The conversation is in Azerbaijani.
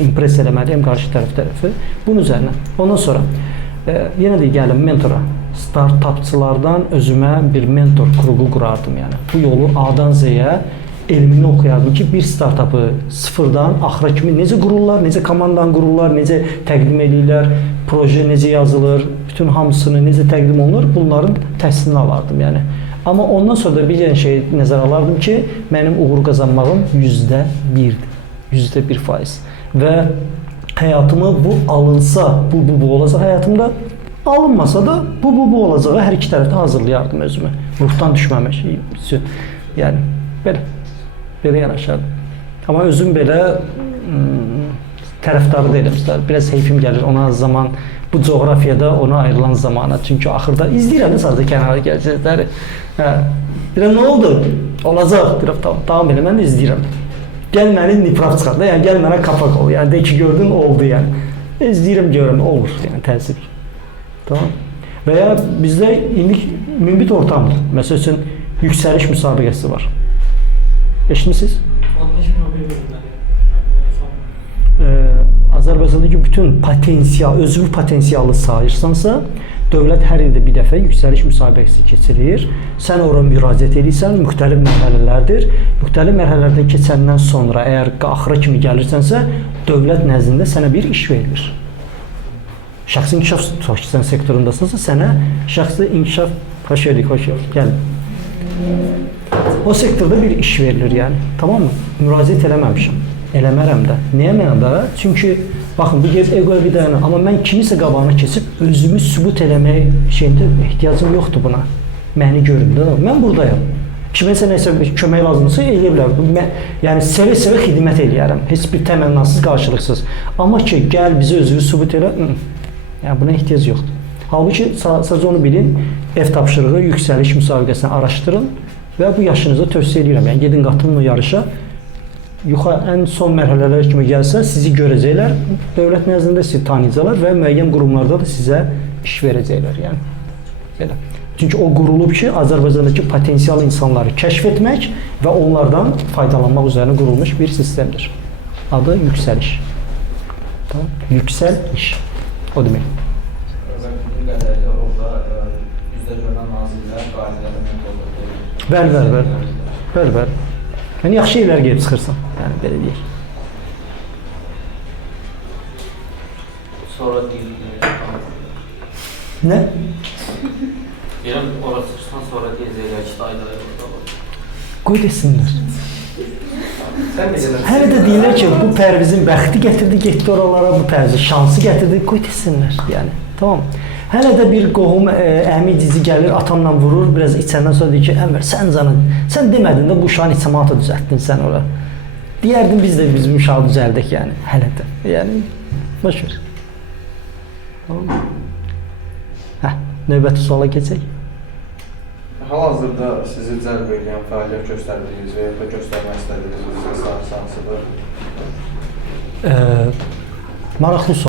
impress eləməliyəm qarşı tərəfi. Bunun üzərinə. Ondan sonra yenə də gəlim mentora. Startapçılardan özümə bir mentor qrupu qurardım yəni. Bu yolu A-dan Z-yə elmini oxuyardım ki, bir startapı sıfırdan axıra kimi necə qururlar, necə komandanı qururlar, necə təqdim edirlər, proje necə yazılır, bütün hamısını necə təqdim olunur, bunların təhsilini alardım yəni. Amma ondan sonra da bir dənə şey nəzərə alardım ki, mənim uğur qazanmağım %1-dir, %1%. Və həyatımı bu alınsa, bu olacaq həyatımda, alınmasa da bu olacağı hər iki tərəfdə hazırlayardım özümü. Ruhdan düşməmək üçün. Yəni, belə yanaşardım. Amma özüm belə tərəfdarı deyiləm. Biraz heyfim gəlir ona zaman, bu coğrafiyada ona ayrılan zamana. Çünki axırda izləyirəm də sadəcə kənara gələcəkləri. Deyirəm, nə oldu? Olacaq. Deyirəm, tamam elə, mən də izləyirəm. Gəl məni niprav çıxar da, yəni gəl mənə kapak ol. Yəni, de ki, gördün, oldu yəni. İzləyirəm, görürəm, olur, yəni təəssüf. Tamam. Və ya bizdə indi mümbit ortamdır. Məsəl üçün, yüksəliş müsabiqəsi var. Eşitmisiniz? Azərbaycandakı bütün potensial, özünü potensialı sayırsansa, dövlət hər ildə bir dəfə yüksəliş müsabiqəsi keçirir. Sən ora müraciət edirsən, müxtəlif mərhələlərdir. Müxtəlif mərhələlərdən keçəndən sonra, əgər axıra kimi gəlirsənsə, dövlət nəzdində sənə bir iş verilir. Şəxsi inkişaf sektorundasınsa, sənə şəxsi inkişaf, xoş gedik, gəlin. O sektorda bir iş verilir yəni, tamam mı? Müraciət eləməmişəm, eləmərəm də. Niyə mənə də? Çünki, baxın, bu ego bir dayanır, amma mən kimisə qabağına keçib, özümü sübut eləmək şeyində ehtiyacım yoxdur buna. Məni görün də, mən buradayım. Kiməsə nəsə kömək lazımdırsa, eləyə bilər. Yəni, sevə-sevə xidmət eləyərəm, heç bir təmənnasız, qarşılıqsız. Amma ki, gəl bizə özünü sübut elə, yəni buna ehtiyac yoxdur. Halbuki, sadəcə onu bilin, ev tapşırığı, yüksəliş müsabiqəsini araşdırın və bu yaşınıza tövsiyə edirəm. Yəni, gedin qatılın o yarışa, ən son mərhələlər kimi gəlsə, sizi görəcəklər, dövlət nəzdində sizi tanıyacaqlar və müəyyən qurumlarda da sizə iş verəcəklər. Yəni, belə. Çünki o qurulub ki, Azərbaycandakı potensial insanları kəşf etmək və onlardan faydalanmaq üzərinə qurulmuş bir sistemdir. Adı yüksəliş. Yüksəl iş. O demək. Bildiğim qədərilə orada yüzdə görünən nazirlər, qaidilərlə mentorluq edir. Bəli. Yəni, yaxşı yerlər gəlib çıxırsan. Yəni, belə deyək. Sonra deyil. Nə? Deyirəm, orada çıxırsan, sonra deyəcəklər ki, dayılar orada var. Qoy desinlər. Hələ də deyirlər ki, bu Pərvizin bəxti gətirdi, getdi oralara, bu Pərvizin şansı gətirdi, qoy desinlər. Yəni, tamam. Hələ də bir qohum, əmi cizi gəlir, atamla vurur, biraz içəndən sonra deyir ki, Əmr, sən demədin də bu uşağın içəmatı düzəltdin sən ora. Deyərdin, biz də bizim uşağı düzəldik, yəni, hələ də. Yəni, boş ver. Tamam. Növbəti suala keçək. Hal-hazırda sizi cəlb edən fəaliyyət göstərdiyiniz və ya da göstərmək istədiyiniz hansıdır? Maraqlı sual.